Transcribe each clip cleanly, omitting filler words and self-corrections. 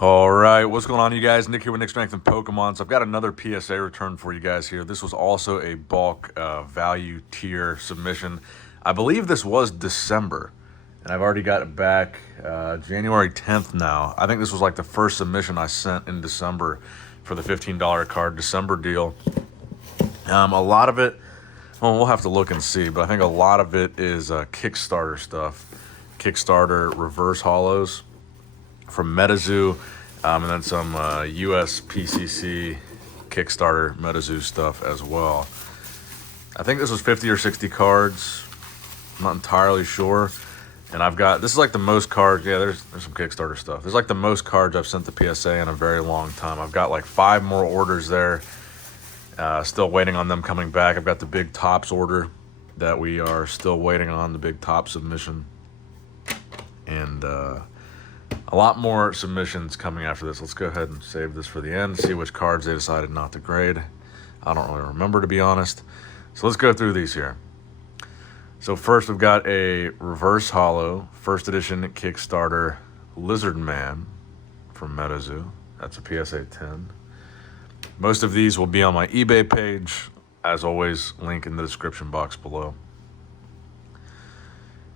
All right, what's going on, you guys? Nick here with Nick Strength and Pokemon. So I've got another PSA return for you guys here. This was also a bulk value tier submission. I believe this was December, and I've already got it back January 10th now. I think this was like the first submission I sent in December for the $15 card December deal. A lot of it, well, we'll have to look and see, but I think a lot of it is Kickstarter stuff. Kickstarter reverse holos from Metazoo, and then some US PCC Kickstarter Metazoo stuff as well. I think this was 50 or 60 cards. I'm not entirely sure. And I've got, this is like the most cards, yeah, there's some Kickstarter stuff. This is like the most cards I've sent to PSA in a very long time. I've got like 5 more orders there. Still waiting on them coming back. I've got the big tops order that we are still waiting on, the big top submission. And a lot more submissions coming after this. Let's go ahead and save this for the end, see which cards they decided not to grade. I don't really remember, to be honest. So let's go through these here. So first we've got a reverse holo, first edition Kickstarter Lizard Man from Metazoo. That's a PSA 10. Most of these will be on my eBay page. As always, link in the description box below.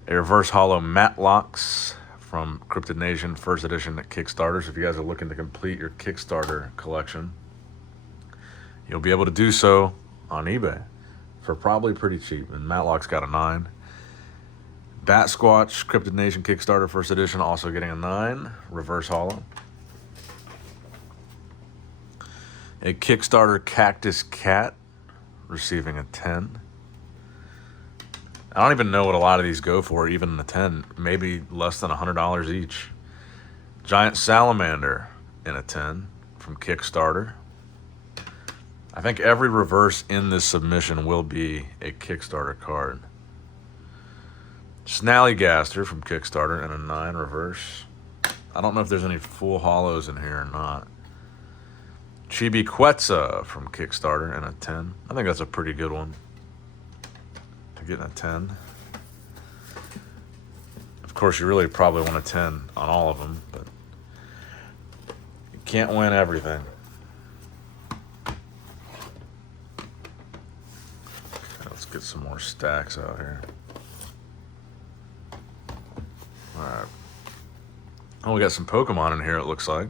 A reverse holo Matlocks from Cryptid Nation, first edition at Kickstarter. So if you guys are looking to complete your Kickstarter collection, you'll be able to do so on eBay for probably pretty cheap. And Matlock's got a 9. Bat Squatch, Cryptid Nation Kickstarter, first edition, also getting a 9, reverse holo. A Kickstarter Cactus Cat, receiving a 10. I don't even know what a lot of these go for, even in the 10, maybe less than $100 each. Giant Salamander in a 10 from Kickstarter. I think every reverse in this submission will be a Kickstarter card. Snallygaster from Kickstarter in a 9 reverse. I don't know if there's any full holos in here or not. Chibiquetza from Kickstarter in a 10. I think that's a pretty good one to get in a 10. Of course, you really probably want a 10 on all of them, but you can't win everything. Okay, let's get some more stacks out here. All right. Oh, we got some Pokemon in here, it looks like.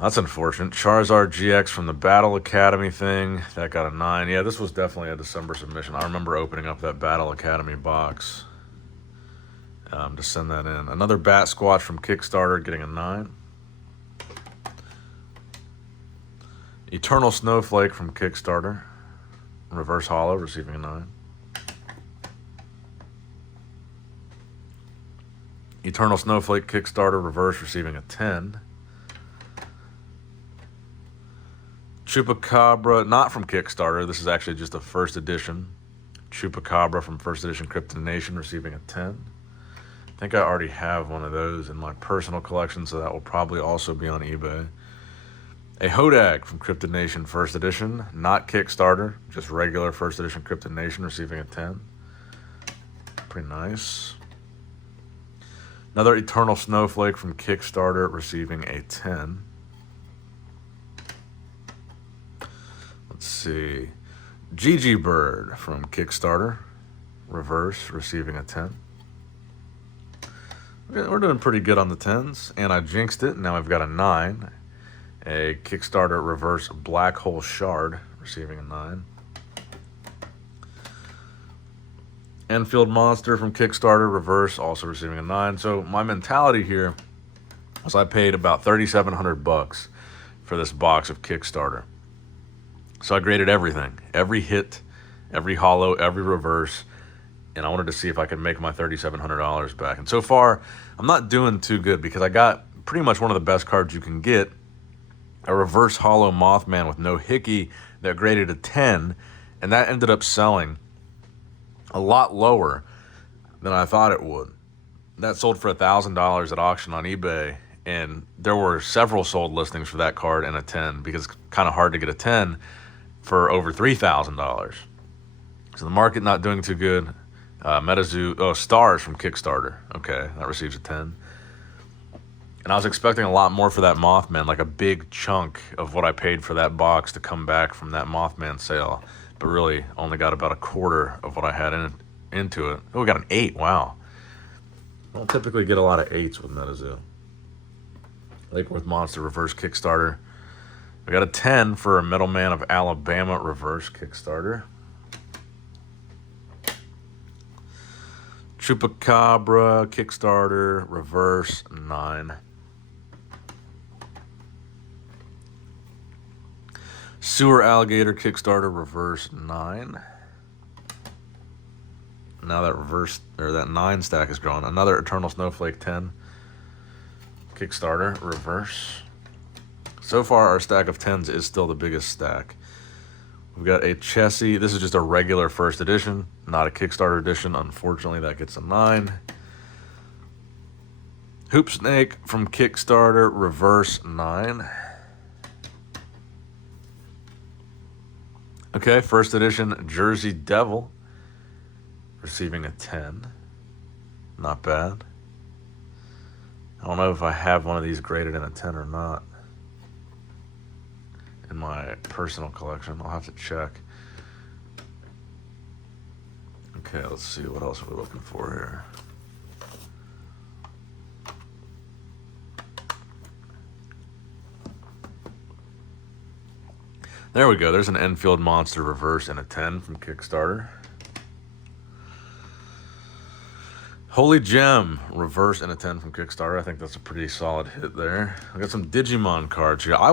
That's unfortunate. Charizard GX from the Battle Academy thing. That got a 9. Yeah, this was definitely a December submission. I remember opening up that Battle Academy box to send that in. Another Bat Squatch from Kickstarter getting a 9. Eternal Snowflake from Kickstarter. Reverse holo, receiving a 9. Eternal Snowflake Kickstarter, reverse, receiving a 10. Chupacabra, not from Kickstarter. This is actually just a first edition. Chupacabra from first edition Cryptid Nation, receiving a 10. I think I already have one of those in my personal collection, so that will probably also be on eBay. A Hodag from Cryptid Nation, first edition, not Kickstarter, just regular first edition Cryptid Nation, receiving a 10. Pretty nice. Another Eternal Snowflake from Kickstarter, receiving a 10. Let's see. Gigi Bird from Kickstarter, reverse, receiving a 10. We're doing pretty good on the 10s, and I jinxed it. Now I've got a 9. A Kickstarter reverse Black Hole Shard, receiving a 9. Enfield Monster from Kickstarter, reverse, also receiving a 9. So my mentality here was I paid about $3,700 for this box of Kickstarter. So I graded everything, every hit, every holo, every reverse, and I wanted to see if I could make my $3,700 back. And so far, I'm not doing too good because I got pretty much one of the best cards you can get, a reverse holo Mothman with no hickey that graded a 10, and that ended up selling a lot lower than I thought it would. That sold for $1,000 at auction on eBay, and there were several sold listings for that card and a 10 because it's kind of hard to get a 10 for over $3,000. So the market not doing too good. Metazoo, Stars from Kickstarter. Okay, that receives a 10. And I was expecting a lot more for that Mothman, like a big chunk of what I paid for that box to come back from that Mothman sale. But really only got about a quarter of what I had into it. Oh, we got an 8. Wow. I don't typically get a lot of 8s with Metazoo. Lake Worth Monster reverse Kickstarter. We got a 10 for a Middleman of Alabama reverse Kickstarter. Chupacabra Kickstarter reverse 9. Sewer Alligator Kickstarter reverse 9. Now that 9 stack is growing. Another Eternal Snowflake 10 Kickstarter reverse. So far our stack of 10s is still the biggest stack. We've got a Chessie. This is just a regular first edition, not a Kickstarter edition. Unfortunately, that gets a 9. Hoop Snake from Kickstarter reverse 9. Okay, first edition Jersey Devil, receiving a 10. Not bad. I don't know if I have one of these graded in a 10 or not in my personal collection. I'll have to check. Okay, let's see. What else are we looking for here? There we go. There's an Enfield Monster reverse and a 10 from Kickstarter. Holy Gem reverse and a 10 from Kickstarter. I think that's a pretty solid hit there. I got some Digimon cards here. I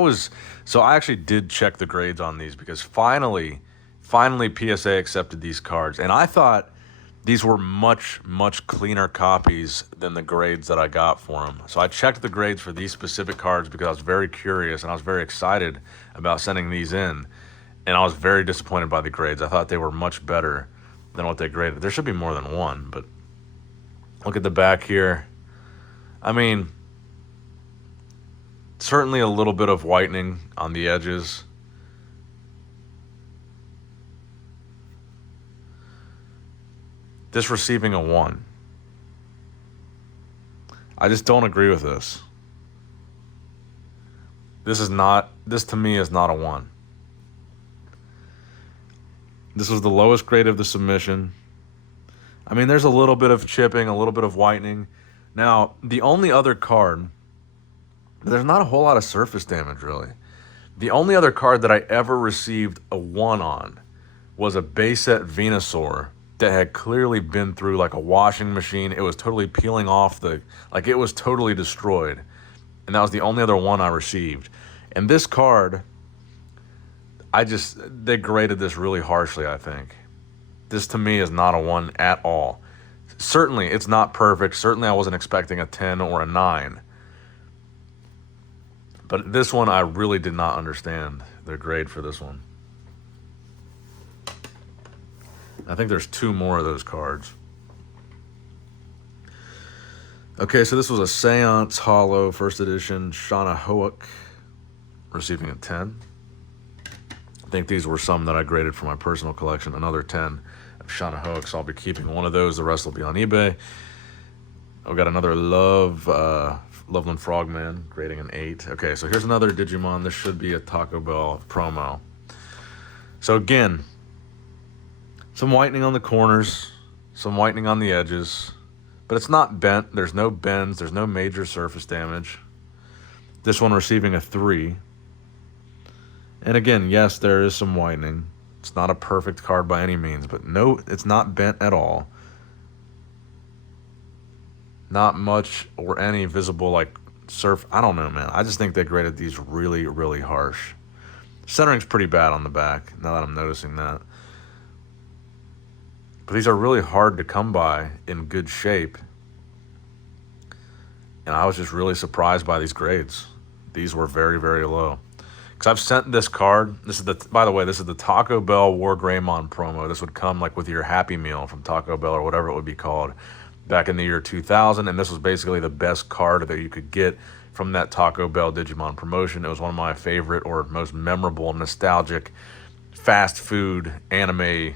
actually did check the grades on these because finally PSA accepted these cards. And I thought these were much cleaner copies than the grades that I got for them. So I checked the grades for these specific cards because I was very curious and I was very excited about sending these in. And I was very disappointed by the grades. I thought they were much better than what they graded. There should be more than one, but look at the back here. I mean, certainly a little bit of whitening on the edges. This receiving a 1. I just don't agree with this. This to me is not a 1. This was the lowest grade of the submission. I mean, there's a little bit of chipping, a little bit of whitening. Now, the only other card, there's not a whole lot of surface damage, really. The only other card that I ever received a 1 on was a base set Venusaur that had clearly been through like a washing machine. It was totally peeling off it was totally destroyed. And that was the only other one I received. And this card, they graded this really harshly, I think. This to me is not a 1 at all. Certainly, it's not perfect. Certainly, I wasn't expecting a 10 or a 9. But this one, I really did not understand the grade for this one. I think there's 2 more of those cards. Okay, so this was a Seance Hollow first edition Shauna Hoek, receiving a 10. I think these were some that I graded for my personal collection. Another 10 of Shauna Hoek, so I'll be keeping one of those. The rest will be on eBay. I've got another Loveland Frogman, grading an 8. Okay, so here's another Digimon. This should be a Taco Bell promo. So again, some whitening on the corners, some whitening on the edges, but it's not bent. There's no bends. There's no major surface damage. This one receiving a 3. And again, yes, there is some whitening. It's not a perfect card by any means, but no, it's not bent at all. Not much or any visible I don't know, man. I just think they graded these really, really harsh. Centering's pretty bad on the back, now that I'm noticing that. But these are really hard to come by in good shape. And I was just really surprised by these grades. These were very, very low. Because I've sent this card. By the way, this is the Taco Bell War Greymon promo. This would come with your Happy Meal from Taco Bell or whatever it would be called back in the year 2000. And this was basically the best card that you could get from that Taco Bell Digimon promotion. It was one of my favorite or most memorable, nostalgic, fast food anime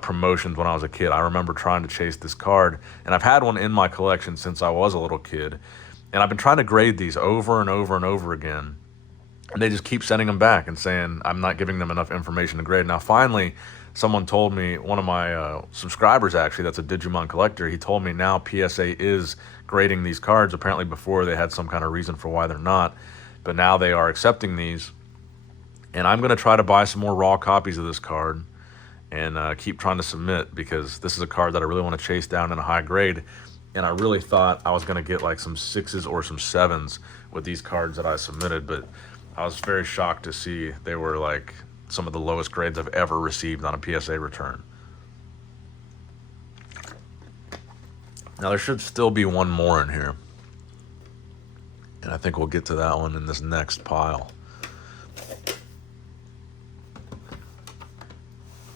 promotions when I was a kid. I remember trying to chase this card, and I've had one in my collection since I was a little kid. And I've been trying to grade these over and over and over again. And they just keep sending them back and saying I'm not giving them enough information to grade. Now, finally, someone told me, one of my subscribers actually, that's a Digimon collector, he told me now PSA is grading these cards. Apparently before they had some kind of reason for why they're not. But now they are accepting these. And I'm going to try to buy some more raw copies of this card and keep trying to submit, because this is a card that I really want to chase down in a high grade. And I really thought I was going to get like some 6s or some 7s with these cards that I submitted, but I was very shocked to see they were like some of the lowest grades I've ever received on a PSA return. Now there should still be one more in here, and I think we'll get to that one in this next pile.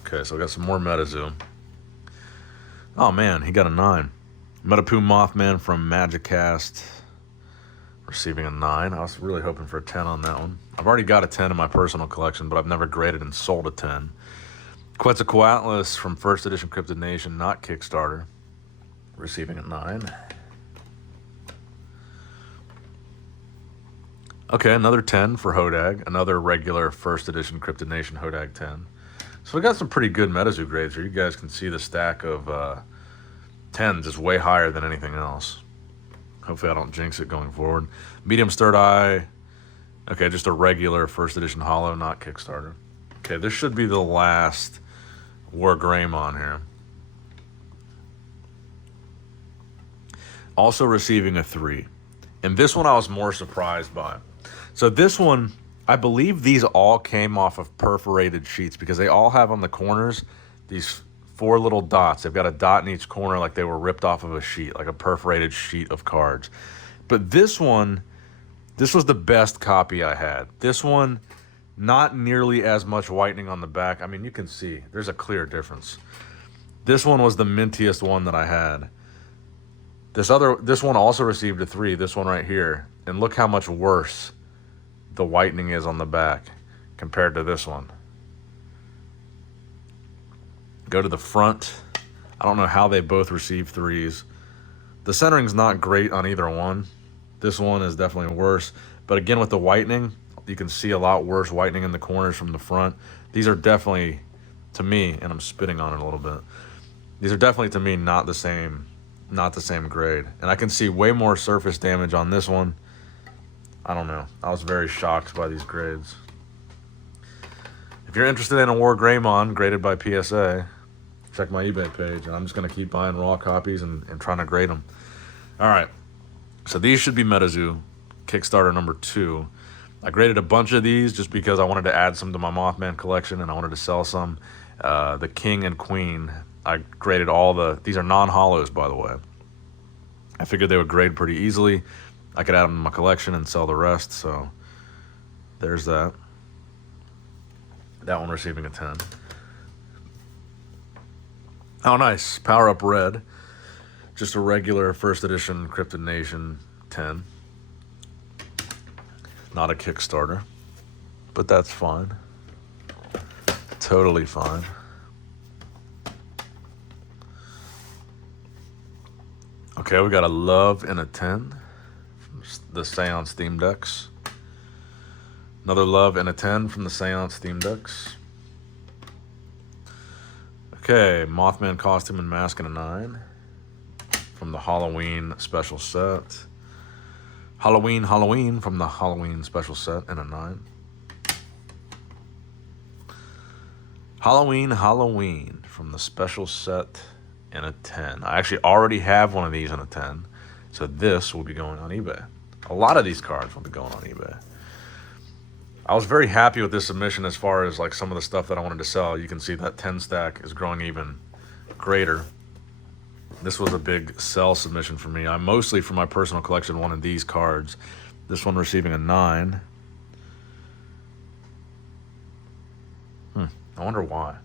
Okay, so we got some more Metazoo. Oh man, he got a 9. Metapoo Mothman from Magicast, receiving a 9. I was really hoping for a 10 on that one. I've already got a 10 in my personal collection, but I've never graded and sold a 10. Quetzalcoatlus from First Edition Cryptid Nation, not Kickstarter, receiving a 9. Okay, another 10 for Hodag, another regular First Edition Cryptid Nation Hodag 10. So we got some pretty good Metazoo grades here. You guys can see the stack of 10s is way higher than anything else. Hopefully I don't jinx it going forward. Medium Stirred Eye. Okay, just a regular First Edition Holo, not Kickstarter. Okay, this should be the last War Greymon here. Also receiving a 3. And this one I was more surprised by. So this one, I believe these all came off of perforated sheets, because they all have on the corners these 4 little dots. They've got a dot in each corner like they were ripped off of a sheet, like a perforated sheet of cards. But this one, this was the best copy I had. This one, not nearly as much whitening on the back. I mean, you can see there's a clear difference. This one was the mintiest one that I had. This one also received a 3, this one right here. And look how much worse the whitening is on the back compared to this one. Go to the front. I don't know how they both received 3s. The centering's not great on either one. This one is definitely worse. But again, with the whitening, you can see a lot worse whitening in the corners from the front. These are definitely, to me, and I'm spitting on it a little bit, these are definitely, to me, not the same grade. And I can see way more surface damage on this one. I don't know. I was very shocked by these grades. If you're interested in a War Greymon graded by PSA, check my eBay page, and I'm just going to keep buying raw copies and trying to grade them. All right. So these should be Metazoo, Kickstarter number 2. I graded a bunch of these just because I wanted to add some to my Mothman collection, and I wanted to sell some. The King and Queen, I graded these are non-holos, by the way. I figured they would grade pretty easily. I could add them to my collection and sell the rest, so there's that. That one receiving a 10. Oh, nice. Power Up Red. Just a regular First Edition Cryptid Nation 10. Not a Kickstarter, but that's fine. Totally fine. Okay, we got a Love and a 10 from the Seance theme decks. Another Love and a 10 from the Seance theme decks. Okay, Mothman Costume and Mask and a 9 from the Halloween special set. Halloween from the Halloween special set and a 9. Halloween from the special set and a 10. I actually already have one of these in a 10, so this will be going on eBay. A lot of these cards will be going on eBay. I was very happy with this submission as far as like some of the stuff that I wanted to sell. You can see that 10 stack is growing even greater. This was a big sell submission for me. I mostly, for my personal collection, wanted these cards. This one receiving a 9. I wonder why.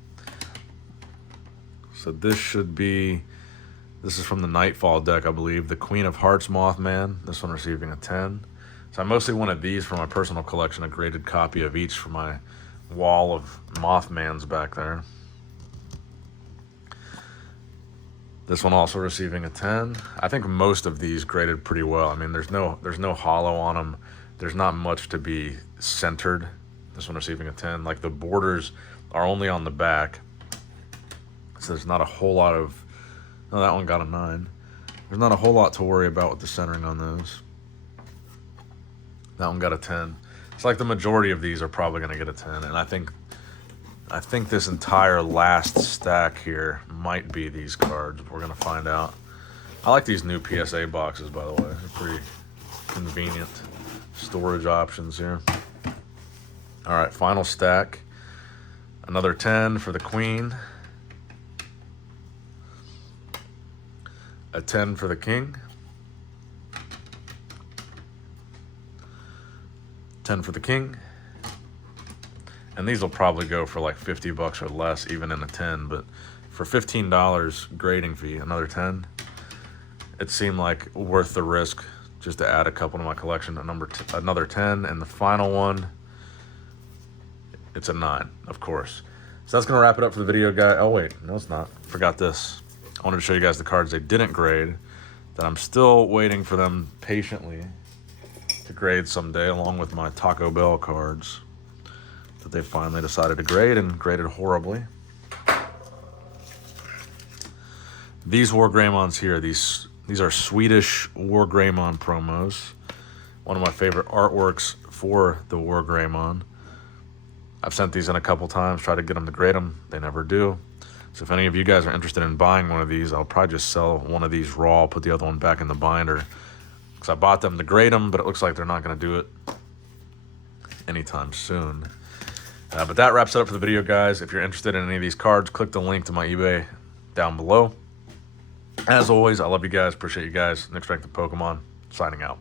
So this is from the Nightfall deck, I believe. The Queen of Hearts Mothman. This one receiving a 10. So I mostly wanted these for my personal collection, a graded copy of each for my wall of Mothmans back there. This one also receiving a 10. I think most of these graded pretty well. I mean, there's no hollow on them. There's not much to be centered. This one receiving a 10. Like the borders are only on the back, so there's not a whole lot of. Oh, that one got a 9. There's not a whole lot to worry about with the centering on those. That one got a 10. It's like the majority of these are probably going to get a 10, and I think this entire last stack here might be these cards. We're going to find out. I like these new PSA boxes, by the way. They're pretty convenient storage options here. All right, final stack. Another 10 for the Queen. A 10 for the King. 10 for the King. And these will probably go for like 50 bucks or less, even in a 10, but for $15 grading fee, another 10. It seemed like worth the risk just to add a couple to my collection. Another 10, and the final one, it's a 9, of course. So that's gonna wrap it up for the video, guys. Oh wait, no it's not. Forgot this. I wanted to show you guys the cards they didn't grade that I'm still waiting for them patiently to grade someday, along with my Taco Bell cards that they finally decided to grade and graded horribly. These War Greymons here, these are Swedish War Greymon promos. One of my favorite artworks for the War Greymon. I've sent these in a couple times, tried to get them to grade them. They never do. So if any of you guys are interested in buying one of these, I'll probably just sell one of these raw, put the other one back in the binder. Because I bought them to grade them, but it looks like they're not going to do it anytime soon. But that wraps it up for the video, guys. If you're interested in any of these cards, click the link to my eBay down below. As always, I love you guys. Appreciate you guys. Nick Strength of Pokemon, signing out.